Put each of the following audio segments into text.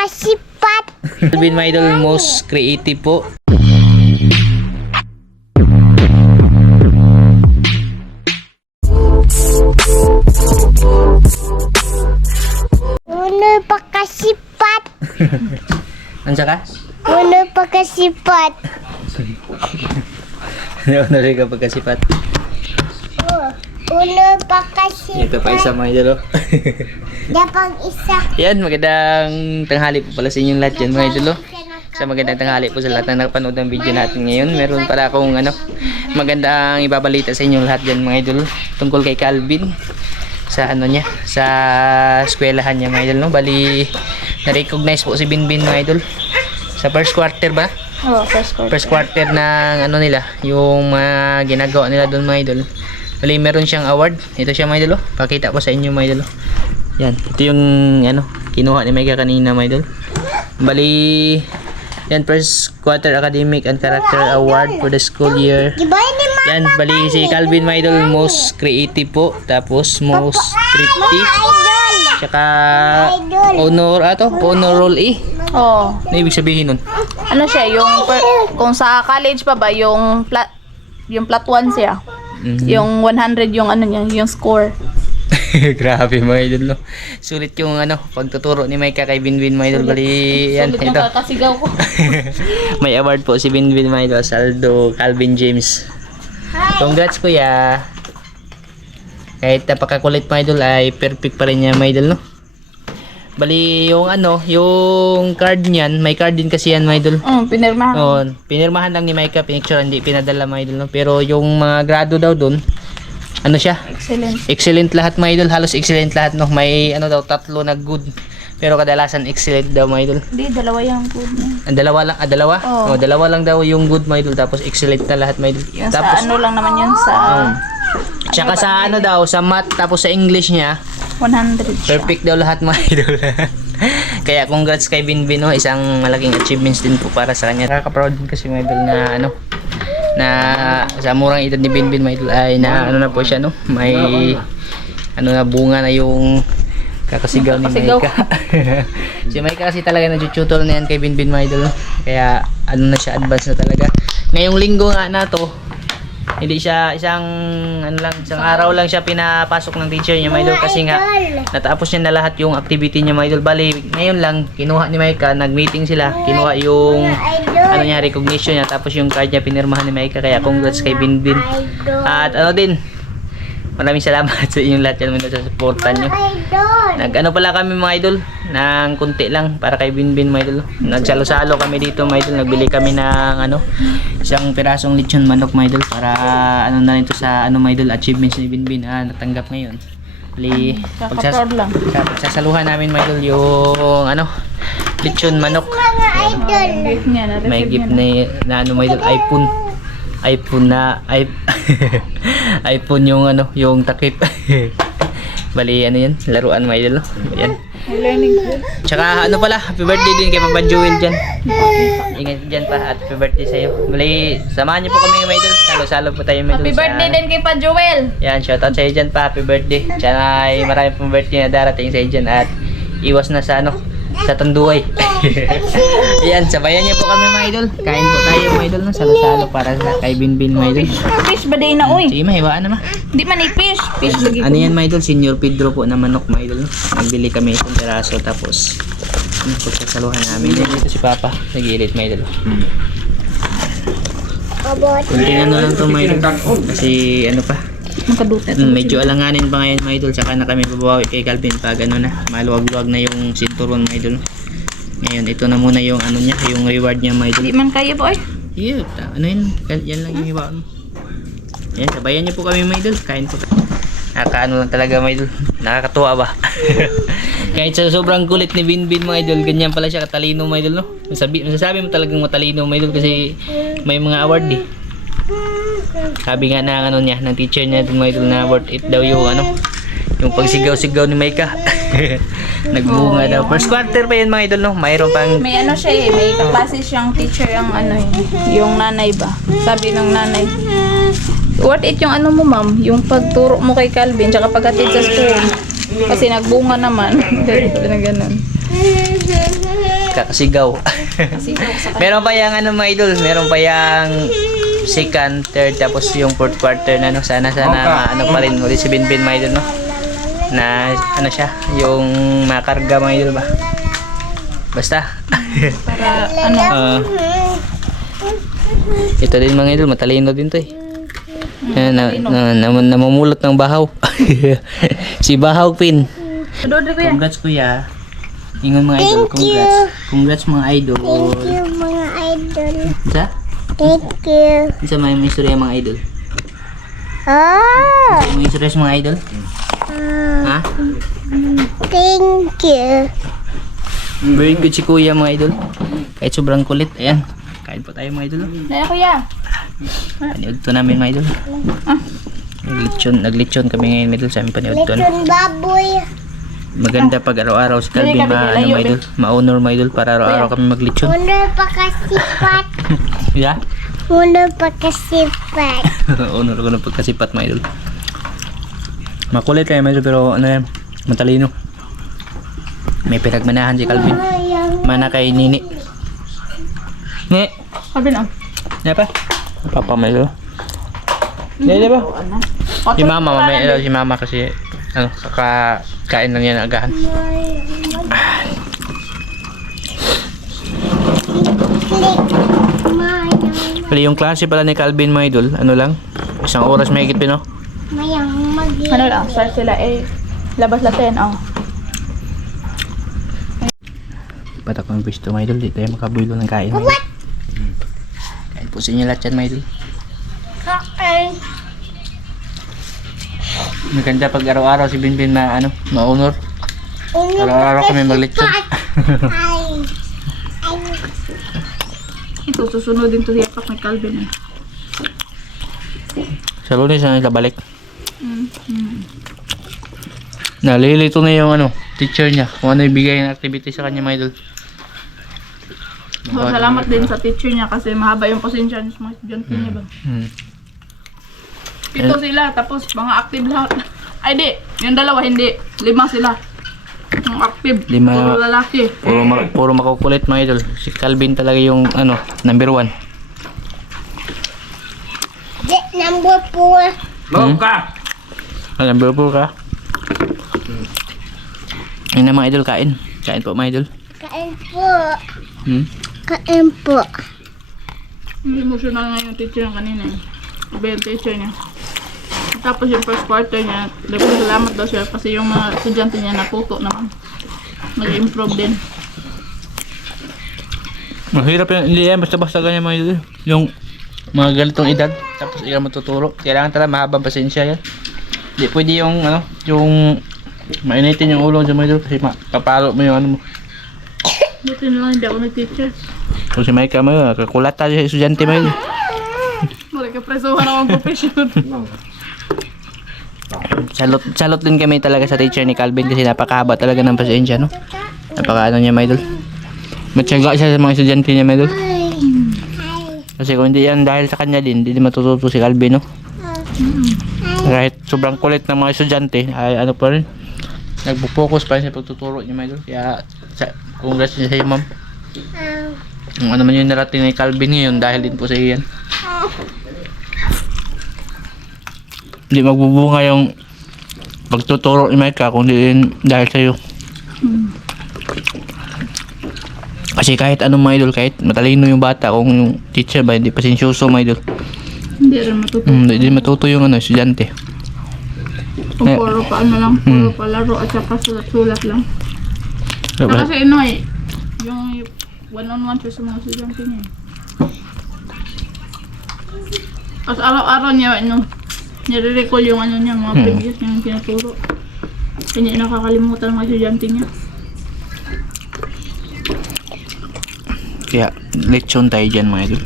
pakasipat. Calvin my idol, most creative po. Uno pakasipat. Ansa ka? Uno pakasipat. Ano rin ka pagkasipat? Uno pakasipat. Ito pa isa mga idol. Dapang isa. Yan, magandang tanghali po pala sa inyong lahat yan mga idol. Sa magandang tanghali po sa lahat na nakapanood ng video natin ngayon. Meron pala akong magandang ibabalita sa inyong lahat yan mga idol. Tungkol kay Calvin. Sa niya, sa eskwelahan niya mga idol, no? Bali, na-recognize po si Binbin mga idol. Sa first quarter ba? Oo, first quarter. First quarter ng nila, yung mga ginagawa nila doon mga idol. Bali, meron siyang award. Ito siya mga idol, oh. Pakita ko sa inyo mga idol. Yan, ito yung kinuha ni Micah kanina mga idol. Bali, yan, first quarter academic and character award for the school year. Yan, bali si Calvin my idol, most creative po. Tapos most thrifty. Tsaka honor honor roll E. Oo. Ano ibig sabihin nun? Ano siya, kung sa college pa ba, yung plat 1 siya. Yung 100 yung niya, yung score. Grabe mga idol, no? Sulit yung pagtuturo ni Micah kay Binbin mga idol. Bali, yan, Sulit yung ito. kakasigaw ko. May award po si Binbin mga idol, Saldo Calvin James. Congrats kuya. Kahit napakakulit mga idol ay perfect pa rin niya mga idol, no? Bali yung yung card niyan, may card din kasi yan mga idol. Pinirmahan. Oh, pinirmahan lang ni Micah, pinicture, hindi pinadala mga idol, no? Pero yung mga grado daw doon, siya? Excellent. Excellent lahat mga idol, halos excellent lahat, no? May daw, 3 na good. Pero kadalasan excellent daw mga idol. Hindi, dalawa yung good niya. Ang dalawa lang, dalawa? Oo. Oh, dalawa lang daw yung good mga idol, tapos excellent na lahat mga idol. Yung Tapos sa lang naman yun sa... tsaka sa daw, sa math, tapos sa English niya, 100 siya. perfect daw lahat mga idol. Kaya congrats kay Binbin, no? Isang malaking achievements din po para sa kanya. Nakaka-proud din kasi mga idol na sa murang edad ni Binbin mga idol ay na po siya, no? May na bunga na yung kakasigaw ni Micah. Si Micah kasi talaga na-tutor na yan kay Binbin mga idol. Kaya na siya, advance na talaga. Ngayong linggo nga na to, hindi siya isang araw lang siya pinapasok ng teacher niya mga idol kasi nga natapos niya na lahat yung activity niya mga idol. Bali, ngayon lang kinuha ni Micah, nag-meeting sila, kinuha yung recognition niya, tapos yung card niya pinirmahan ni Micah. Kaya congrats kay Binbin. At din, maraming salamat sa inyong lahat yan sa supportan niyo. Pala kami mga idol ng kunti lang para kay Binbin mga idol. Nagsalo-salo kami dito mga idol. Nagbili kami ng isang pirasong lechon manok mga idol para na ito sa mga idol achievements ni Binbin natanggap ngayon. Bali, pagsasaluhan namin mga idol yung lechon manok. Gift niya, May gift na mga idol, iPhone iPhone yung takip. Bali yan, laruan mga idol, no? Yan. Learning good. Tsaka pala, happy birthday din kay Papa Jewel dyan. Ingat dyan pa, happy birthday sa'yo. Bali, samahan niyo po kami mga idol. Salo-salo po tayo mga idol. Happy birthday din kay Pa Joel. Yan, shoutout sa'yo dyan pa, happy birthday. Tsaka ay marami pong birthday na darating sa'yo dyan. At iwas na sa sa Tanduay. Yan, sabayan niyo po kami mga idol. Kain po tayo mga idol, no? Salo-salo para sa kay Binbin mga idol. Fish ba din na, uy? Sige, mahibaan na ma. Hindi man fish. Fish lagi. Ano yan mga idol? Senior Pedro po na manok mga idol, no? Nagbili kami itong peraso, tapos pagsasaluhan namin. Dito si Papa, nag-iilit mga idol. Kunting lang to mga idol. Kasi pa, Magkadutat. medyo alanganin pa ngayon mga idol. Saka na kami babawi kay Calvin pag maluwag-luwag na yung sinturon mga idol. Ngayon ito na muna yung niya, yung reward niya mga idol. Hindi man kaya boy. Yeah, yan lang yung hiwa mo. Yan, sabayan niyo po kami mga idol. Kain po. Lang talaga mga idol. Nakakatuwa ba? Kahit sa sobrang kulit ni Binbin mga idol, ganyan pala siya katalino mga idol, no? Masasabi mo talagang matalino mga idol kasi may mga award eh. Sabi nga na ng teacher niya dun mga idol na worth it daw yung yung pagsigaw-sigaw ni Micah. Nagbunga daw. First quarter pa yun mga idol, no? Mayroon pang May siya may kaklase siyang teacher yung yung nanay ba? Sabi ng nanay. Worth it yung mo ma'am, yung pagturo mo kay Calvin tsaka paghatid sa school. Kasi nagbunga naman. Ganun. Kakasigaw. Kasi ikaw sa Meron pa yung ano mga idol, meron pa yung second, third, tapos yung fourth quarter na no. Sana ano pa rin ulit si Binbin mga idol no. Na ano siya, yung makarga mga idol ba. Basta. para ano. Ito din mga idol, matalino din to eh. Namumulot ng bahaw. Si Bahaw Pin. Dodo ko yan. Congrats kuya. Ingon mga idol, congrats. Congrats mga idol. Thank you, mga idol. Isa? Thank you. Isa may istorya mga idol. Oh, May istorya sa mga idol? Ha? thank you. Very good si kuya mga idol. Kahit sobrang kulit. Ayan. Kain po tayo mga idol. Naya kuya. Paniod to namin mga idol. Naglitsyon kami ngayon mga idol sa aming paniod to. Lechon baboy. Maganda pag araw-araw si Calvin Layo, mga idol. Ma-honor mga idol para araw-araw kami maglitsyon. Honor pakasipat. Yeah? Honor pakasipat. Honor ko na pagkasipat mga idol. Makulit kayo mga idol pero ano yan, matalino. May pinagmanahan si Calvin. Mana kay Nini. Ni. Sabi na. Yan pa? Papa mga idol. Yan ba? Si mama, mamaya si mama kasi ano, kain lang yan agahan. Pali yung klase pala ni Calvin mga idol, ano lang? Isang oras may higit no? Mayang magi. Ano lang, start sila eh. Labas latin, oh. Patak ng pisto mga idol, di tayo makabulo ng kain. What? Kain po sa inyo lahat yan mga idol. Okay. Maganda pag araw-araw si Binbin ma-honor. Araw-araw kami maglitsyon. Ay. Ito, susunod din to siya pak ni Calvin eh. Sa Lunes na balik. Nalilito na yung teacher niya. Kung ano ibigay ng activity sa kanya mga idol. So, salamat din sa teacher niya kasi mahaba yung pasensya niya sa mga estudyante niya ba. Pito sila, tapos mga active lahat. Ay di, yung dalawa hindi. 5 sila. Yung active, 5. puro lalaki. Puro makukulit mga idol. Si Calvin talaga yung number 1. Number 4. Number 4 ka? Ayun na mga idol, kain. Kain po mga idol. Kain po. Hmm? Kain po. Emotional nga yung teacher niya kanina eh. Iba yung teacher niya. Tapos yung first quarter niya, salamat daw siya kasi yung mga estudyante niya natuto naman. Nag-improve din. Mahirap yan. Hindi yan. Basta-basta ganyan mga idol. Yung mga ganitong edad. Tapos ikaw matuturo. Kailangan talaga mahabang pasensya yan. Hindi pwede yung yung mainitin yung ulo dyan mga idol. Kasi papalo mo yung mo. Buti na lang hindi ako nag-teacher. Kung si Micah mo yun, kakulat tayo sa estudyante mo yun. Wala ka presuhan akong profession. Salot din kami talaga sa teacher ni Calvin kasi napakahaba talaga ng pasensya, no? Napaka niya, my idol. Matyaga siya sa mga estudyante niya, my idol. Kasi kung hindi yan dahil sa kanya din, hindi matututo si Calvin, no? Kahit sobrang kulit ng mga estudyante, ay ano pa rin, nagpo-focus pa rin sa pagtuturo niya, my idol. Kaya, congrats niya sa iyo, ma'am. Kung ano man yung narating ni Calvin ngayon, dahil din po sa iyan. Hindi magbubunga yung pagtuturo ni Micah kung di din dahil sa iyo. Kasi kahit anong mga idol, kahit matalino yung bata, kung yung teacher ba hindi pasensyoso mga idol, Hindi rin matuto. hindi matuto yung estudyante. Kung puro pa lang, puro pa laro at saka sulat-sulat lang. Kasi yung one-on-one siya sa mga estudyante niya. Tapos araw-araw niya, nire-recall yung niya, mga previous niya yung tinuturo. Hindi nakakalimutan ng mga estudyante niya. Kaya, lechon tayo dyan mga idol.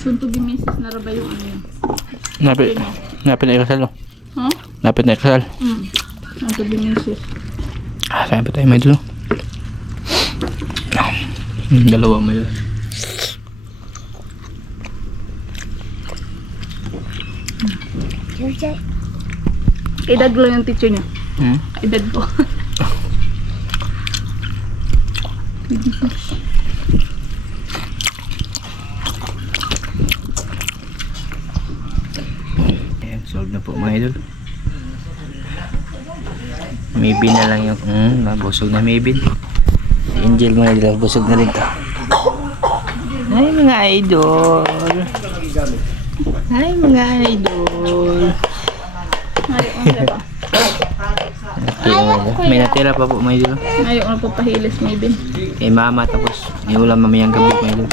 Soon to be Mrs. Naraba yung yun. Napit na ikasal, no? Huh? Napit na ikasal. Soon to be Mrs. Saan pa tayo mga idol? Dalawa mga idol. Edad ko lang yung teacher niya. Edad ko. Ayan, solve na po mga idol. Maybe na lang yung mabusog na maybe. Si Angel mga idol, busog na rin to. Hi mga idol. Hi mga idol. Ayaw ko Okay, may natira pa po mga idol. Ayaw ko pahilis maybe. Kay mama tapos iulam mamayang gabi mga idol.